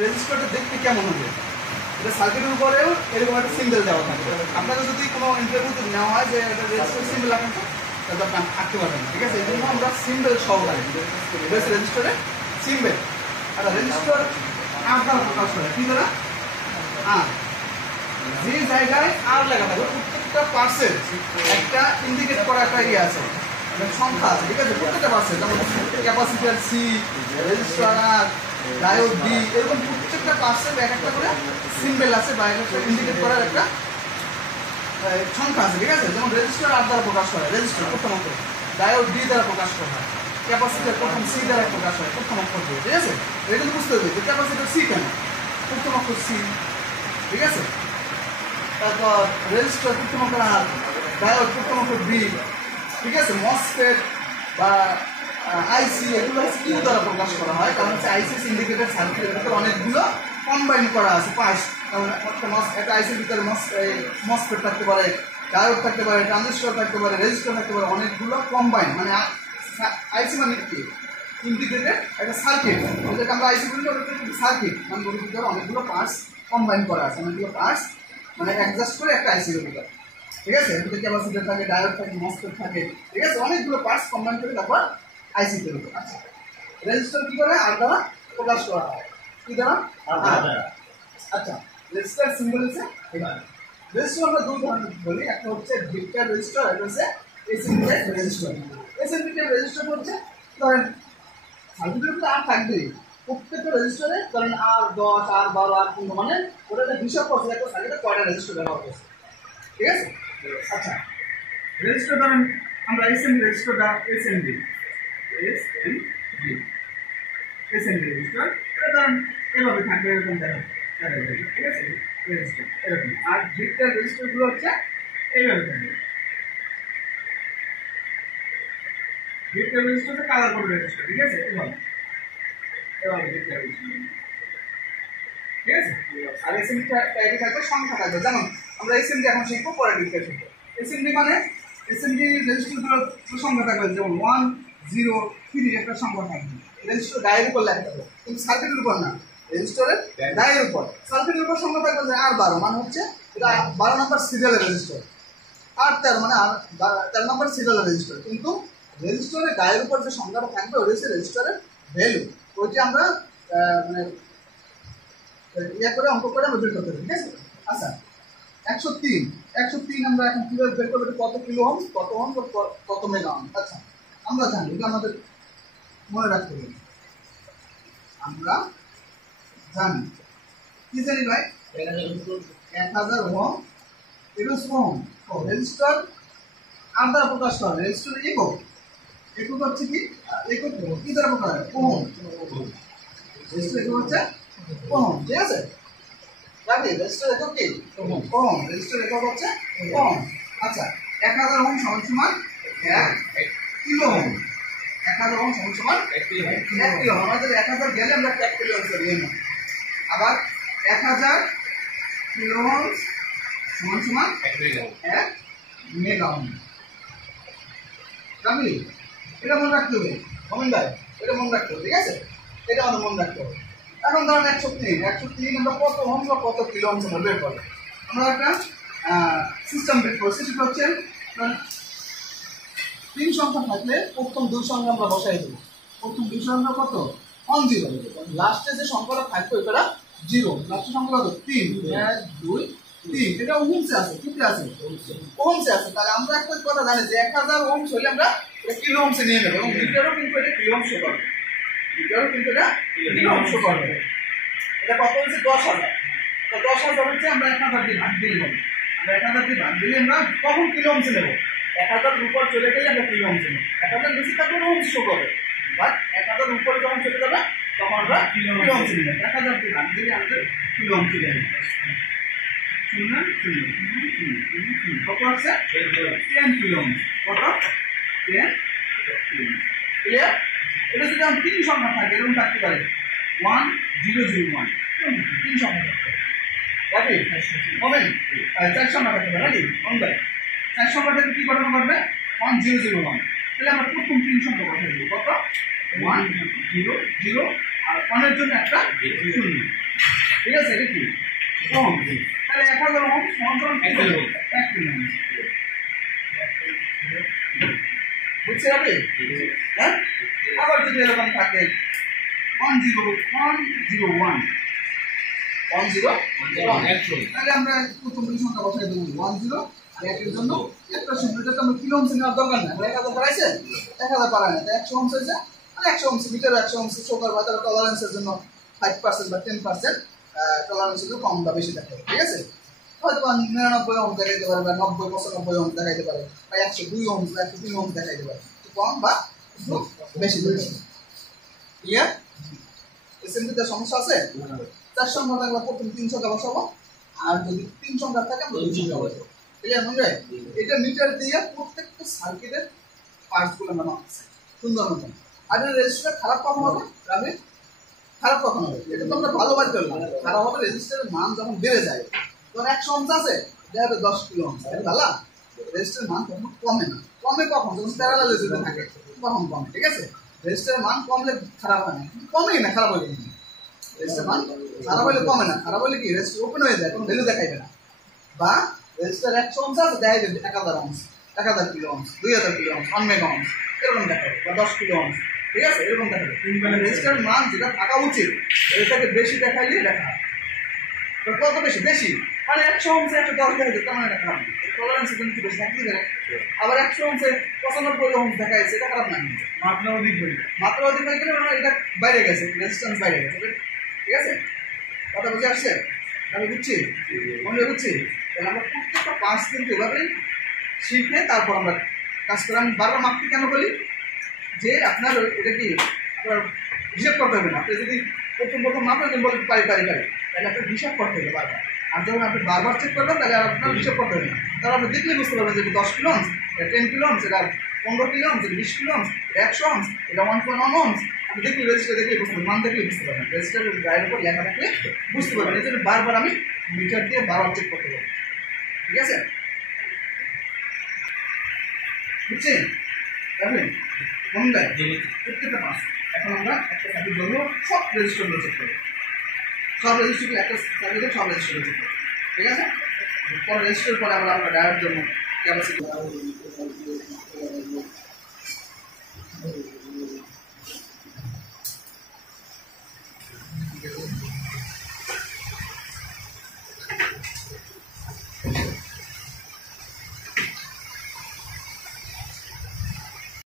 রেজিস্টারটা দেখতে কেমন হবে, এটা সার্কিটের উপরেও এরকম একটা সিম্বল দেওয়া থাকবে। আপনাকে যদি কোনো ইন্টারভিউতে নেওয়া হয় যে এটা রেজিস্টার সিম্বল আঁকেন তো তাহলে আপনি আঁকতে পারবেন না, ঠিক আছে? এই জন্য আমরা সিম্বল সহ রাখি, রেজিস্টারে সিম্বল। আর রেজিস্টার আর দ্বারা প্রকাশ করে কি দ্বারা? আর যে জায়গায় আর লেখা থাকবে প্রত্যেকটা পার্সেল একটা ইন্ডিকেট করা একটা ইয়ে আছে, সংখ্যা আছে, ঠিক আছে? প্রত্যেকটা পার্সেল যেমন ক্যাপাসিটর সি, রেজিস্টার আর, ডায়োড ডি, এরকম প্রত্যেকটা পার্সেল এক একটা করে সিম্বল আছে বা একটা ইন্ডিকেট করার একটা সংখ্যা আছে, ঠিক আছে? যেমন রেজিস্টার আর দ্বারা প্রকাশ করে রেজিস্টার প্রথম অক্ষর, ডায়োড ডি দ্বারা প্রকাশ করা হয়, ক্যাপাসিটর প্রথম সি দ্বারা প্রকাশ হয় প্রথম অক্ষর দিয়ে, ঠিক আছে? এটা কিন্তু বুঝতে হবে যে ক্যাপাসিটর সি কেন, প্রথম অক্ষর সি, ঠিক আছে? তারপর রেজিস্টার প্রথম অক্ষর আর, ডায়োড প্রথম অক্ষর বি, ঠিক আছে? মসফেট বা আইসি এগুলো হচ্ছে কিউ দ্বারা প্রকাশ করা হয়, কারণ হচ্ছে আইসি ইন্ডিকেটেড সার্কিটের ভিতরে অনেকগুলো কম্বাইন করা আছে পার্টস। কারণ একটা আইসির ভিতরে মসফেট থাকতে পারে, ডায়োড থাকতে পারে, ট্রানজিস্টর থাকতে পারে, রেজিস্টার থাকতে পারে, অনেকগুলো কম্বাইন, মানে আইসি মানে কি ইন্টিগ্রেটেড একটা সার্কিট, যেটা আমরা আইসি বলি ওটা সার্কিট, মানে ওর ভিতরে অনেকগুলো পার্টস কম্বাইন করা আছে, অনেকগুলো পার্টস মানে অ্যাডজাস্ট করে একটা আইসির ভিতরে, ঠিক আছে? এর ভিতরে ক্যাপাসিটর থাকে, ডায়োড থাকে, মসফেট থাকে, ঠিক আছে? অনেকগুলো পার্টস কম্বাইন করে তারপর আইসি তৈরি করে। আচ্ছা, রেজিস্টার কি করে? আর দ্বারা প্রকাশ করা হয়, কি দ্বারা? আর। আচ্ছা, রেজিস্টার সিম্বল হচ্ছে এখানে। রেজিস্টার আমরা দুই ধরনের বলি, একটা হচ্ছে ভিক্টর রেজিস্টার, একটা হচ্ছে এসএমডি রেজিস্টার। এসএমডি রেজিস্টার হচ্ছে ধরেন সার্কিটের ভিতরে আর থাকবেই, প্রত্যেকটা রেজিস্টারে ধরেন আর 10 আর 12 আর 15 মানে ওটা একটা হিসাব করছে একটা সার্কিটে কয়টা রেজিস্টার ব্যবহার করছে, ঠিক আছে? আচ্ছা, রেজিস্টার ধরেন আমরা এসএমডি রেজিস্টারটা এসএমডি রেজিস্টার এটা ধরেন এভাবে থাকবে, এরকম দেখা যাবে, ঠিক আছে? রেজিস্টার এরকম। আর ভিক্টর রেজিস্টারগুলো হচ্ছে এইভাবে থাকবে। ভিক্টর রেজিস্টারটা কালার কোড রেজিস্টার, ঠিক আছে? এভাবে ভিক্টর রেজিস্টার, ঠিক আছে? আর এসএমডি টাইপে থাকবে সংখ্যা থাকবে, যেমন আমরা এসএমডি এখন শিখবো, পরে ভিক্টর শিখবো। এসএমডি মানে এসএমডি রেজিস্টারগুলোর সংখ্যা থাকবে, যেমন 1 0 3 একটা সংখ্যা থাকবে, রেজিস্টার ডায়ের উপর লেখা থাকবে, কিন্তু সার্কিটের উপর না, রেজিস্টারের ডায়ের উপর। সার্কিটের উপর সংখ্যা থাকবে যে আর 12, মানে হচ্ছে এটা 12 নম্বর সিরিয়ালের রেজিস্টার, আর 13 মানে আর 13 নম্বর সিরিয়ালের রেজিস্টার, কিন্তু রেজিস্টারের ডায়ের উপর যে সংখ্যাটা থাকবে ওটা হচ্ছে রেজিস্টারের ভ্যালু, ওইটি আমরা মানে ইয়ে করে অঙ্ক করে আমরা বের করতে পারি, ঠিক আছে? আচ্ছা, 103 আমরা এখন কিভাবে বের করবো? কত কিলো ওহম, কত ওহম, কত মেগা ওহম। আচ্ছা, আমরা জানি, এটা আমাদের মনে রাখতে হবে। আমরা জানি কি জানি ভাই? 1000 ওহম, এটা ওহম। রেজিস্টার আর দ্বারা প্রকাশ করে, রেজিস্টার একক, একক হচ্ছে কি? একক কি দ্বারা প্রকাশ হয়? ওহম। রেজিস্টার একক হচ্ছে ওহম, ঠিক আছে? জানি রেজিস্টার একক কি? ওহম। রেজিস্টার একক হচ্ছে ওহম। আচ্ছা, 1000 ওহম সমান সমান 1 কিলো ওহম। 1000 ওহম সমান সমান 1 কিলো ওহম। আমাদের 1000 গেলে আমরা 1 কিলো ওহম নিয়ে নেব। আবার 1000 কিলো ওহম সমান সমান 1 মেগা ওহম। জানি এটা মনে রাখতে হবে, কমেন্ট ভাই, এটা মনে রাখতে হবে, ঠিক আছে? এটা আমাদের মনে রাখতে হবে। এখন ধরেন 103 আমরা কত ওহম বা কত কিলো ওহম আমরা বের করব। আমরা একটা সিস্টেম বের করছি, সেটা হচ্ছে 3 সংখ্যা থাকলে প্রথম 2 সংখ্যা আমরা বসাই দেবো। প্রথম 2 সংখ্যা কত? 1 0, লাস্টে যে সংখ্যাটা থাকবে ওটা 0, লাস্টের সংখ্যা কত? 3 1 2 3, এটা ওহমসে আছে, কিতে আছে? ওহমসে আছে। তাহলে আমরা একটা কথা জানি যে 1000 ওহমস হলে আমরা এটা কিলো ওহমসে নিয়ে নেব, এবং মিটারও কিন্তু এটা কিলো ওহমস করবে, মিটারও কিন্তু এটা কিলো ওহমস করবে। এটা কত হচ্ছে? 10000। তো 10000 হচ্ছে আমরা 1000 দিয়ে ভাগ দিই, আমরা 1000 দিয়ে ভাগ দিলে আমরা কখন কিলো ওহমসে নেব? 1000 এর উপর চলে গেলে আমরা কিলো ওহমসে নেব। 1000 বেশি থাকলে ওহমস শো করবে, বাট 1000 এর উপরে যখন চলে যাবে তখন আমরা কিলো ওহমসে নেব। 1000 দিয়ে ভাগ দিলে আমাদের কিলো ওহমস চলে যাবে। কত আছে? 10 কিলো ওহমস। কত? 10 ক্লিয়ার? এটা যদি আমরা 3 সংখ্যা থাকে, এরকম থাকতে পারে 1 0 0 1, 3 সংখ্যা থাকতে পারে, রাখি হবে 4 সংখ্যা থাকতে পারে, নাকি? অন্যায় 4 সংখ্যা থেকে কি গঠন করবে? 1 0 0 1। তাহলে আমরা প্রথম 3 সংখ্যা বসাই দেব, কত? 1 0 0 আর 1 এর জন্য একটা 0, ঠিক আছে, এটা কি ওহম, তাহলে 1000 ওহম সমান 1 কিলো ওহম। বুঝছেন আপনি? হ্যাঁ, আবার যদি এরকম থাকে 10101 তাহলে আমরা প্রথম সংখ্যা বসাই দেবো 10 আর 1 এর জন্য একটা সংখ্যা তো আমরা কিলো ওহম নেওয়ার দরকার নাই, 1000 পারাইছে 1000 পারায় না, তাই 100 ওহম হয়েছে, আর 100 ওহম মিটার 100 ওহম সুগার বা তার টলারেন্সের জন্য 5% বা 10% টলারেন্সের জন্য কম বা বেশি থাকে, ঠিক আছে? হয়তো 99 ওহম দেখাইতে পারে বা 90 95 ওহম দেখাইতে পারে বা 102 ওহম বা 103 ওহম দেখাইতে পারে, কম বা একটু বেশি দেখাইতে পারে। ক্লিয়ার? এসএমপিতে সমস্যা আছে? 4 সংখ্যা থাকলে প্রথম 3 সংখ্যা বসাবো, আর যদি 3 সংখ্যা থাকে আমরা 2 সংখ্যা বসাবো। ক্লিয়ার মনে হয়? এটা মিটার দিয়ে প্রত্যেকটা সার্কিটের পার্টসগুলো আমরা মাপছি সুন্দর মতন। আর এই রেজিস্টার খারাপ কখন হবে? রাবি খারাপ কখন হবে? এটা তো আমরা ভালো বার করলাম। খারাপ হবে রেজিস্টারের মান যখন বেড়ে যায়, তখন 100 ওহম আছে দেখা যাবে 10 কিলো ওহম, ভালো রেজিস্টারের মান কখনো কমে না। কমে কখন? যখন প্যারালালিজমে থাকে তখন কমে, ঠিক আছে? রেজিস্টারের মান কমলে খারাপ হয় না, কমেই না, খারাপ হয়ে যায়। রেজিস্টার মান খারাপ হলে কমে না, খারাপ হলে কি রেজিস্টার ওপেন হয়ে যায়, কোনো ভ্যালু দেখাইবে না। বা রেজিস্টার 100 ওহম আছে দেখাই দেবে 1000 ohm, 1000 kilo ohm, 2000 kilo ohm, 1 mega ohm এরকম দেখাবে, বা 10 কিলো ওহম, ঠিক আছে? এরকম দেখাবে। মানে রেজিস্টারের মান যেটা থাকা উচিত এর থেকে বেশি দেখাইলে দেখা কত বেশি বেশি, মানে 100 ওহম 110 দেখাইছে তার মানে খারাপ, টলারেন্স কিন্তু কি বেশি থাকতে পারে। আবার 100 ওহম 95 ওহম দেখাইছে এটা খারাপ না, মাত্রা অধিক হয়ে গেলে মানে এটা বাইরে গেছে, রেজিস্ট্যান্স বাইরে গেছে, ঠিক আছে? কথা বুঝে আসছে? আমি বুঝছি, মনে বুঝছি। তাহলে আমরা প্রত্যেকটা পাঁচ কিন্তু এভাবেই শিখে তারপর আমরা কাজ করে। আমি বারবার মাপতে কেন বলি যে আপনার এটা কি আপনার হিসাব করতে হবে না। আপনি যদি প্রথম মাপেন বলে পারি তাহলে আপনার হিসাব করতে হবে বারবার। আর যখন আপনি বারবার চেক করবেন তাহলে আপনার হিসাব করতে হবে না, তাহলে আপনি দেখলে বুঝতে পারবেন যে 10 কিলো ওহম, 10 কিলো ওহম, এটা 15 kilo ohm, 20 kilo ohm, 100 ohm, এটা 1.1 ওহম। আপনি দেখলে রেজিস্টার দেখলে বুঝতে পারবেন, মান দেখলে বুঝতে পারবেন, রেজিস্টারের গায়ের উপর লেখা থাকলে বুঝতে পারবেন। এই জন্য বারবার আমি মিটার দিয়ে বারবার চেক করতে পারবো, ঠিক আছে? বুঝছেন? বুঝলেন? মনে হয় প্রত্যেকটা মাস এখন আমরা একটা সার্কিট ধরবো, সব রেজিস্টারগুলো চেক করবো, সব রেজিস্টার একটা সার্কিটের সব রেজিস্টার চেক করবো, ঠিক আছে? পরে রেজিস্টার পরে আমরা ডায়োড জন্য ক্যাপাসিটি